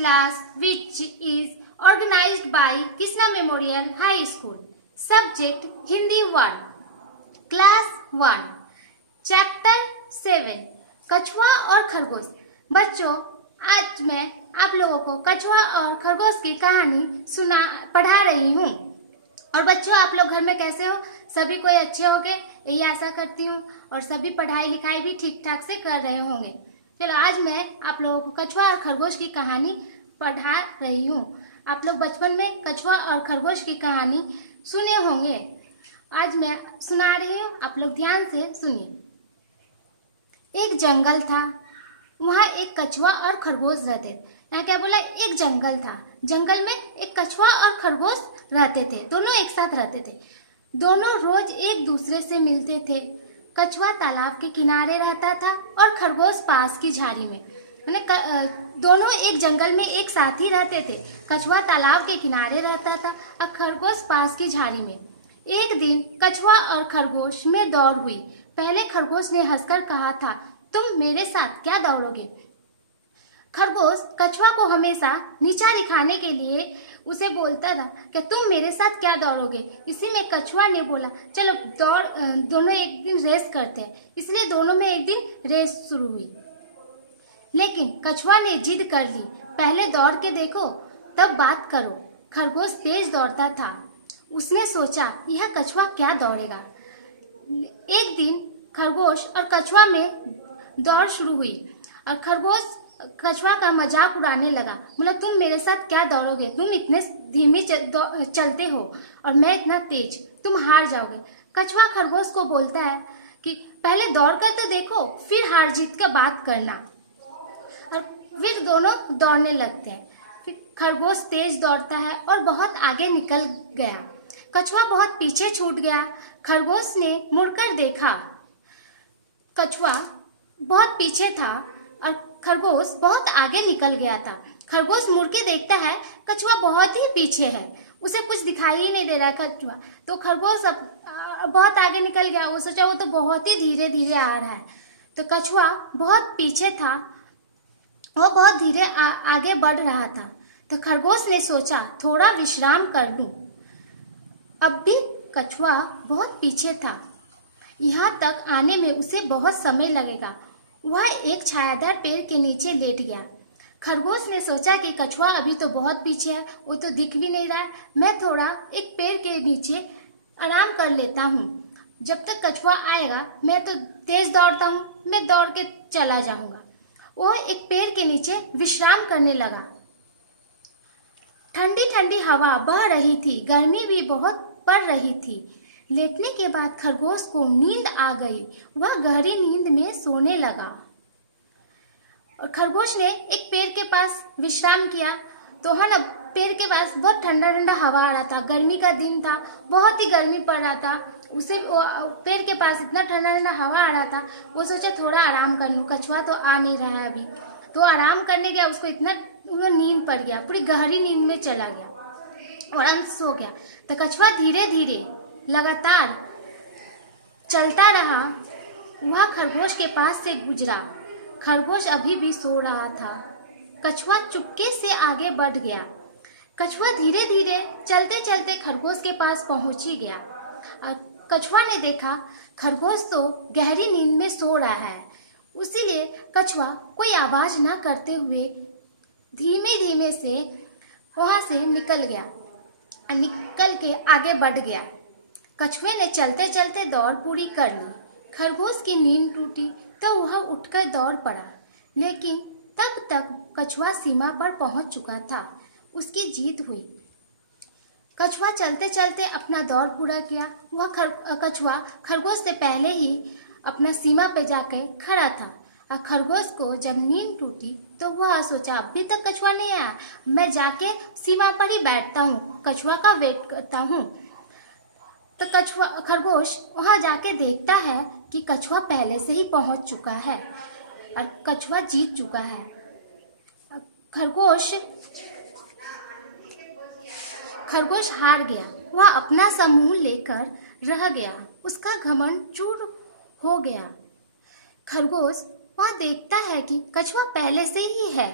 class which is organized by Krishna Memorial High School. Subject Hindi 1. Class 1. Chapter 7. कछुआ और खरगोश। बच्चों, आज मैं आप लोगों को कछुआ और खरगोश की कहानी पढ़ा रही हूँ। और बच्चों, आप लोग घर में कैसे हो? सभी कोई अच्छे होंगे, यही आशा करती हूँ। और सभी पढ़ाई लिखाई भी ठीक ठाक से कर रहे होंगे। चलो, आज मैं आप लोगों को कछुआ और खरगोश की कहानी पढ़ा रही हूँ। आप लोग बचपन में कछुआ और खरगोश की कहानी सुने होंगे। आज मैं सुना रही हूँ, आप लोग ध्यान से सुनिए। एक जंगल था, वहाँ एक कछुआ और खरगोश रहते। यहाँ क्या बोला? एक जंगल था, जंगल में एक कछुआ और खरगोश रहते थे। दोनों एक साथ रहते थे। दोनों रोज एक दूसरे से मिलते थे। कछुआ तालाब के किनारे रहता था और खरगोश पास की झाड़ी में। दोनों एक जंगल में एक साथ ही रहते थे। कछुआ तालाब के किनारे रहता था और खरगोश पास की झाड़ी में। एक दिन कछुआ और खरगोश में दौड़ हुई। पहले खरगोश ने हंसकर कहा था, तुम मेरे साथ क्या दौड़ोगे? खरगोश कछुआ को हमेशा नीचा दिखाने के लिए उसे बोलता था कि तुम मेरे साथ क्या दौड़ोगे। इसी में कछुआ ने बोला, चलो दोनों एक दिन रेस करते हैं। इसलिए दोनों में एक दिन रेस शुरू हुई। लेकिन कछुआ ने जिद कर ली, पहले दौड़ के देखो तब बात करो। खरगोश तेज दौड़ता था। उसने सोचा, यह कछुआ क्या दौड़ेगा। एक दिन खरगोश और कछुआ में दौड़ शुरू हुई और खरगोश कछुआ का मजाक उड़ाने लगा। बोला, तुम मेरे साथ क्या दौड़ोगे? तुम इतने धीमे चलते हो और मैं इतना तेज, तुम हार जाओगे। कछुआ खरगोश को बोलता है कि पहले दौड़ कर तो देखो, फिर हार जीत का बात करना। और फिर दोनों दौड़ने लगते हैं। फिर खरगोश तेज दौड़ता है और बहुत आगे निकल गया। कछुआ बहुत पीछे छूट गया। खरगोश ने मुड़कर देखा, कछुआ बहुत पीछे था और खरगोश बहुत आगे निकल गया था। खरगोश मुड़ के देखता है, कछुआ बहुत ही पीछे है, उसे कुछ दिखाई ही नहीं दे रहा कछुआ। तो खरगोश अब बहुत आगे निकल गया। वो सोचा वो तो बहुत ही धीरे धीरे आ रहा है। तो कछुआ बहुत पीछे था, वो बहुत धीरे आगे बढ़ रहा था। तो खरगोश ने सोचा, थोड़ा विश्राम कर लूं। अब भी कछुआ बहुत पीछे था। यहाँ तक आने में उसे बहुत समय लगेगा। वह एक छायादार पेड़ के नीचे लेट गया। खरगोश ने सोचा कि कछुआ अभी तो बहुत पीछे है, वो तो दिख भी नहीं रहा है। मैं थोड़ा एक पेड़ के नीचे आराम कर लेता हूँ। जब तक कछुआ आएगा, मैं तो तेज दौड़ता हूँ, मैं दौड़ के चला जाऊंगा। वो एक पेड़ के नीचे विश्राम करने लगा। ठंडी ठंडी हवा बह रही थी, गर्मी भी बहुत पड़ रही थी। लेटने के बाद खरगोश को नींद आ गई। वह गहरी नींद में सोने लगा। और खरगोश ने एक पेड़ के पास विश्राम किया। तो है ना, पेड़ के पास बहुत ठंडा ठंडा हवा आ रहा था। गर्मी का दिन था, बहुत ही गर्मी पड़ रहा था। उसे पेड़ के पास इतना ठंडा ठंडा हवा आ रहा था। वो सोचा थोड़ा आराम कर लूं, कछुआ तो आ नहीं रहा है अभी। तो आराम करने गया, उसको इतना नींद पड़ गया, पूरी गहरी नींद में चला गया और अंत सो गया। तो कछुआ धीरे धीरे लगातार चलता रहा। वह खरगोश के पास से गुजरा। खरगोश अभी भी सो रहा था। कछुआ चुपके से आगे बढ़ गया। कछुआ धीरे धीरे चलते चलते खरगोश के पास पहुंच ही गया। और कछुआ ने देखा, खरगोश तो गहरी नींद में सो रहा है। इसीलिए कछुआ कोई आवाज ना करते हुए धीमे धीमे से वहां से निकल गया। निकल के आगे बढ़ गया। कछुए ने चलते चलते दौड़ पूरी कर ली। खरगोश की नींद टूटी तो वह उठकर दौड़ पड़ा। लेकिन तब तक कछुआ सीमा पर पहुंच चुका था। उसकी जीत हुई। कछुआ चलते चलते अपना दौड़ पूरा किया। वह कछुआ खरगोश से पहले ही अपना सीमा पे जाकर खड़ा था। और खरगोश को जब नींद टूटी तो वह सोचा, अभी तक कछुआ नहीं आया, मैं जाके सीमा पर ही बैठता हूँ, कछुआ का वेट करता हूँ। तो खरगोश वहां जाके देखता है कि कछुआ पहले से ही पहुंच चुका है और कछुआ जीत चुका है। खरगोश हार गया। वह अपना समूह लेकर रह गया। उसका घमंड चूर हो गया। खरगोश वह देखता है कि कछुआ पहले से ही है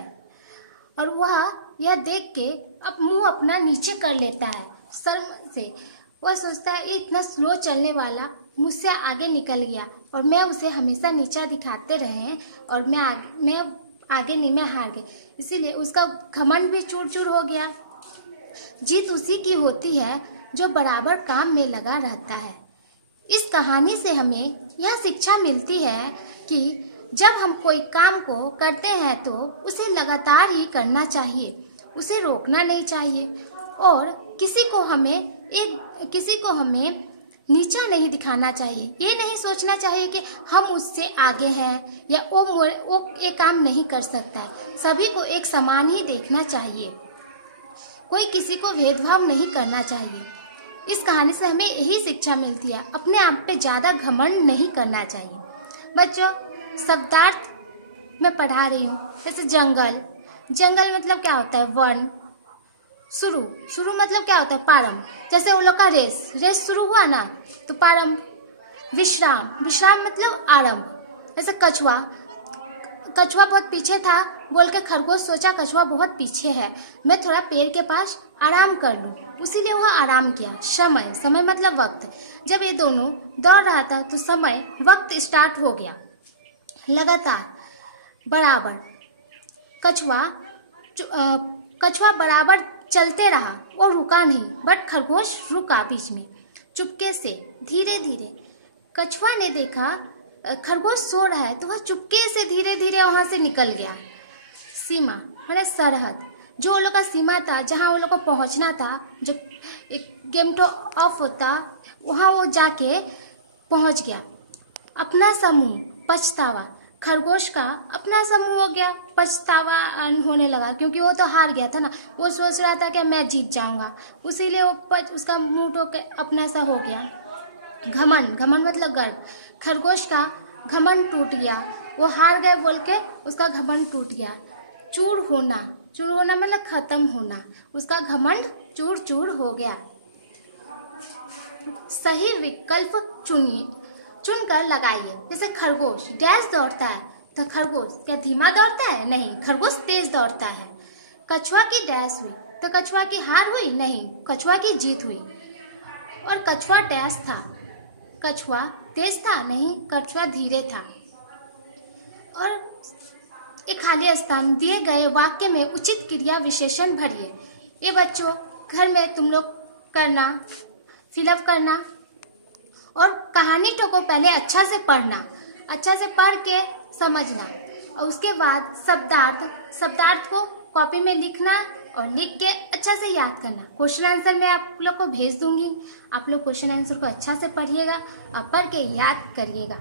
और वह यह देख के अब मुंह अपना नीचे कर लेता है शर्म से। वह सोचता है ये इतना स्लो चलने वाला मुझसे आगे निकल गया और मैं उसे हमेशा नीचा दिखाते रहे और मैं आगे नहीं, मैं हार गई। इसीलिए उसका घमंड भी चूर चूर हो गया। जीत उसी की होती है जो बराबर काम में लगा रहता है। इस कहानी से हमें यह शिक्षा मिलती है कि जब हम कोई काम को करते हैं तो उसे लगातार ही करना चाहिए, उसे रोकना नहीं चाहिए और किसी को हमें नीचा नहीं दिखाना चाहिए। ये नहीं सोचना चाहिए कि हम उससे आगे हैं या वो ये काम नहीं कर सकता है। सभी को एक समान ही देखना चाहिए, कोई किसी को भेदभाव नहीं करना चाहिए। इस कहानी से हमें यही शिक्षा मिलती है, अपने आप पे ज्यादा घमंड नहीं करना चाहिए। बच्चों, शब्दार्थ मैं पढ़ा रही हूँ। जैसे जंगल, जंगल मतलब क्या होता है? वन। शुरू, शुरू मतलब क्या होता है? प्रारंभ। जैसे उन लोग का रेस, रेस शुरू हुआ ना तो प्रारंभ। विश्राम, विश्राम मतलब आरंभ। जैसे कछुआ, कछुआ बहुत पीछे था बोल के खरगोश सोचा कछुआ बहुत पीछे है, मैं थोड़ा पेड़ के पास आराम कर लूं, इसीलिए वह आराम किया। समय, समय मतलब वक्त। जब ये दोनों दौड़ रहा था तो समय, वक्त स्टार्ट हो गया। लगातार, बराबर। कछुआ बराबर चलते रहा और रुका नहीं, बट खरगोश रुका बीच में चुपके से, धीरे धीरे। कछुआ ने देखा खरगोश सो रहा है तो वह चुपके से धीरे धीरे वहां से निकल गया। सीमा माने सरहद, जो वो लोग का सीमा था, जहाँ वो लोग को पहुंचना था, जो एक गेम तो ऑफ होता, वहां वो जाके पहुंच गया। अपना समूह, पछतावा। खरगोश का अपना समूह हो गया, पछतावा होने लगा क्योंकि वो तो हार गया था ना। वो सोच रहा था कि मैं जीत जाऊंगा, उसीलिए वो उसका मुंह टो के अपना सा हो गया। घमंड, घमंड मतलब गर्व। खरगोश का घमंड टूट गया, वो हार गए बोल के उसका घमंड टूट गया। चूर होना, चूर होना मतलब खत्म होना, उसका घमंड चूर चूर हो गया। सही विकल्प चुनिए, चुनकर लगाइए। जैसे खरगोश डैश दौड़ता है तो खरगोश क्या धीमा दौड़ता है? नहीं, खरगोश तेज दौड़ता है। कछुआ की डैश हुई तो कछुआ की हार हुई? नहीं, कछुआ की जीत हुई। और कछुआ डैश था, कछुआ तेज था? नहीं, कछुआ धीरे था। और एक खाली स्थान दिए गए वाक्य में उचित क्रिया विशेषण भरिए। ये बच्चों घर में तुम लोग करना, फिलअप करना और कहानी को पहले अच्छा से पढ़ना, अच्छा से पढ़ के समझना और उसके बाद शब्दार्थ को कॉपी में लिखना और लिख के अच्छा से याद करना। क्वेश्चन आंसर मैं आप लोग को भेज दूंगी, आप लोग क्वेश्चन आंसर को अच्छा से पढ़िएगा और पढ़ के याद करिएगा।